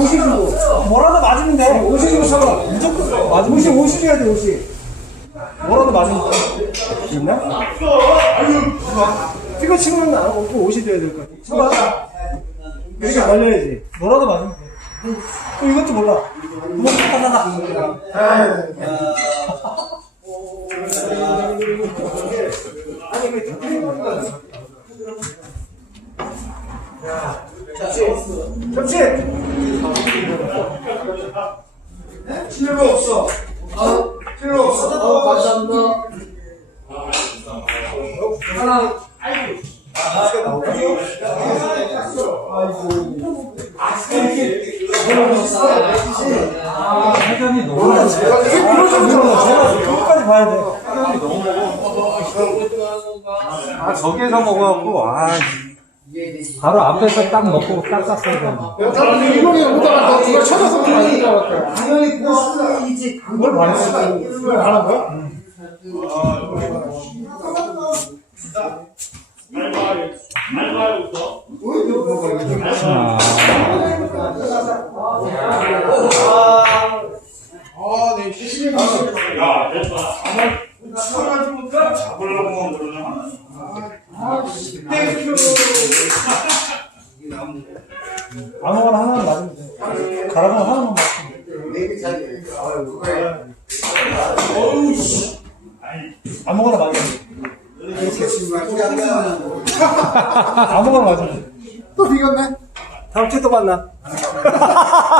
여기. 뭐라도 맞으면 돼. 무시주로 쳐봐. 무조건. 맞아. 무시, 무시 줘야 돼, 무시. 뭐라도 맞으면 돼. 있나? 이거 치고는 안 없고 옷이 돼야 될것 같아. 쳐봐. 이렇게 말려야지. 뭐라도 맞으면 돼. 또 이것도 몰라. 뭐, 하 나다. 접시! 필요 없어. 필요 없어. 감사합니다. 하나, 회전이 너무 이게 밀어주면 제가 그것까지 봐야 돼. 아 저기에서 먹어갖고 아 바로 앞에서 딱 먹고 닦았어야 되는데 이번에 오다가 누가 찾아서 알았다. 당연히 고스이지 뭘 말했어? 뭘 말한 거야? 아 무거나 하나만 맞으면 돼. 가라고 하나만 맞으면 돼. 아무거나 맞으면 돼. 아무거나 맞으면 돼. 또 비겼네. 다음 주에 또 만나.